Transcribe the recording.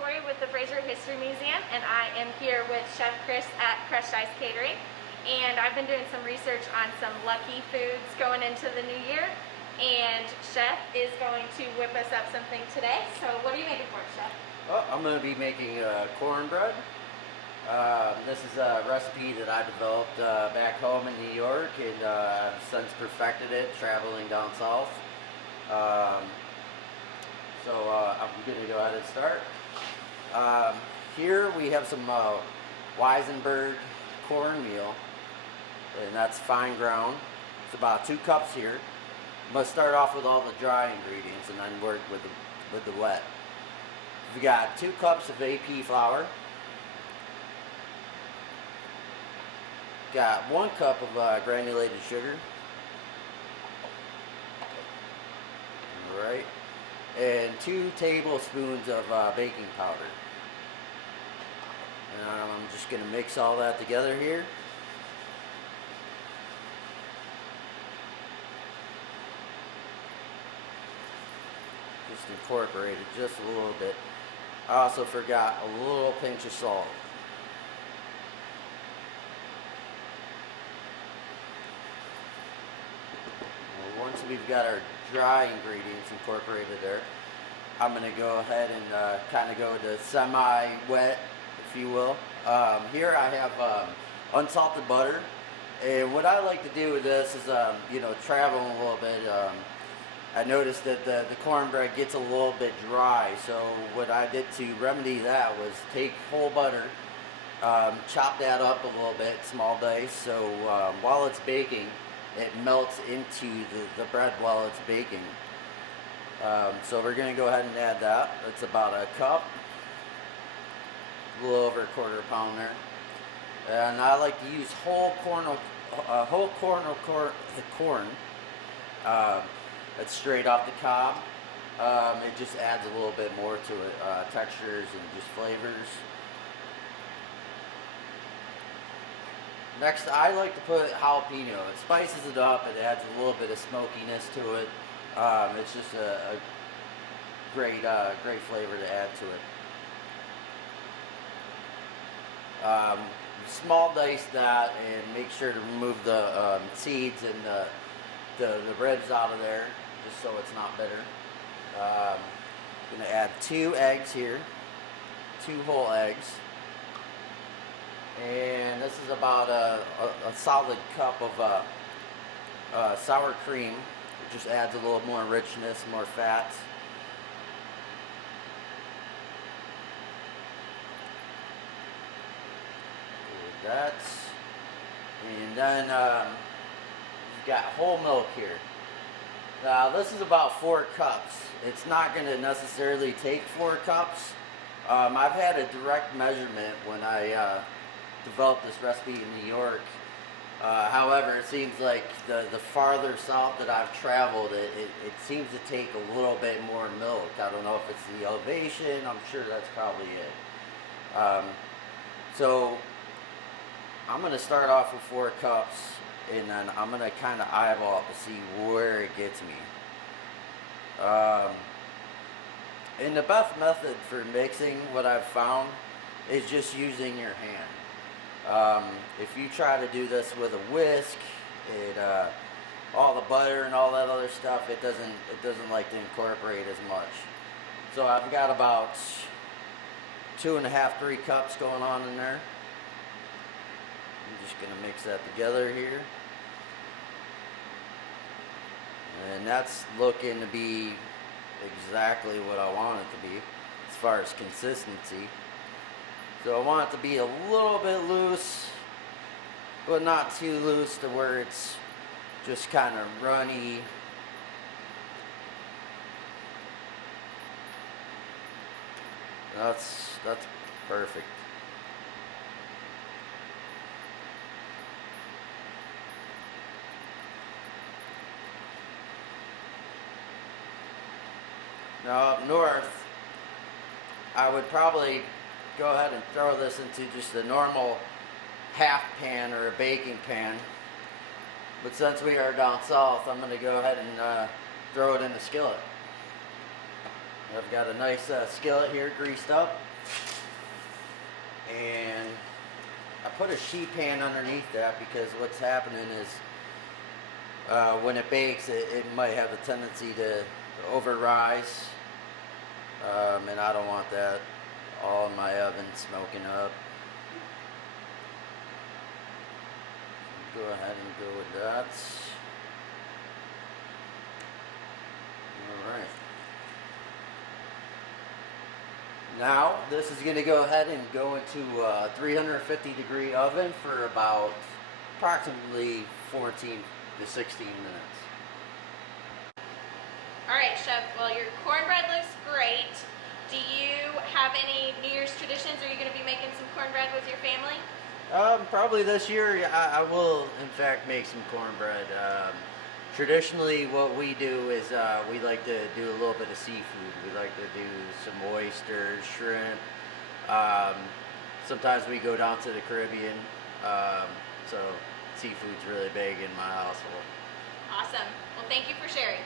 Tori with the Fraser History Museum, and I am here with Chef Chris at Crushed Ice Catering. And I've been doing some research on some lucky foods going into the new year, and Chef is going to whip us up something today. So what are you making for us, Chef? Oh, I'm going to be making cornbread. This is a recipe that I developed back home in New York, and I've since perfected it traveling down south. I'm going to go ahead and start. Here we have some Weisenberg cornmeal, and that's fine ground. It's about 2 cups here. I'm going to start off with all the dry ingredients and then work with the wet. We got 2 cups of AP flour. Got 1 cup of granulated sugar. Alright. And 2 tablespoons of baking powder. And I'm just going to mix all that together here. Just incorporate it just a little bit. I also forgot a little pinch of salt. Once we've got our dry ingredients incorporated there, I'm going to go ahead and kind of go to semi-wet, if you will. Here I have unsalted butter, and what I like to do with this is, traveling a little bit. I noticed that the cornbread gets a little bit dry, so what I did to remedy that was take whole butter, chop that up a little bit, small dice, so while it's baking, it melts into the bread while it's baking. So we're going to go ahead and add that. It's about 1 cup, a little over 1/4 pound there. And I like to use whole corn. That's straight off the cob. It just adds a little bit more to it, textures and just flavors. Next, I like to put jalapeno. It spices it up. It adds a little bit of smokiness to it. It's just a great flavor to add to it. Small dice that and make sure to remove the seeds and the ribs out of there, just so it's not bitter. I'm going to add 2 eggs here, 2 whole eggs. And this is about a solid cup of sour cream. It just adds a little more richness, more fat. That. And then you've got whole milk here. Now this is about 4 cups. It's not going to necessarily take 4 cups. I've had a direct measurement when I developed this recipe in New York. However, it seems like the farther south that I've traveled, it seems to take a little bit more milk. I don't know if it's the elevation. I'm sure that's probably it. So I'm going to start off with 4 cups, and then I'm going to kind of eyeball it to see where it gets me. And the best method for mixing, what I've found, is just using your hand. If you try to do this with a whisk, all the butter and all that other stuff, it doesn't like to incorporate as much. So I've got about 2.5, 3 cups going on in there. I'm just going to mix that together here. And that's looking to be exactly what I want it to be as far as consistency. So I want it to be a little bit loose, but not too loose to where it's just kind of runny. That's perfect. Now up north, I would probably go ahead and throw this into just a normal half pan or a baking pan. But since we are down south, I'm going to go ahead and throw it in the skillet. I've got a nice skillet here greased up. and I put a sheet pan underneath that because what's happening is when it bakes, it might have a tendency to over-rise, and I don't want that all in my oven smoking up. Go ahead and go with that. All right. Now this is going to go ahead and go into a 350 degree oven for about approximately 14 to 16 minutes. All right, Chef. Well, your cornbread looks great. Do you have any New Year's traditions? Are you going to be making some cornbread with your family? Probably this year I will in fact make some cornbread. Traditionally what we do is we like to do a little bit of seafood. We like to do some oysters, shrimp. Sometimes we go down to the Caribbean. So seafood's really big in my household. Awesome. Well, thank you for sharing.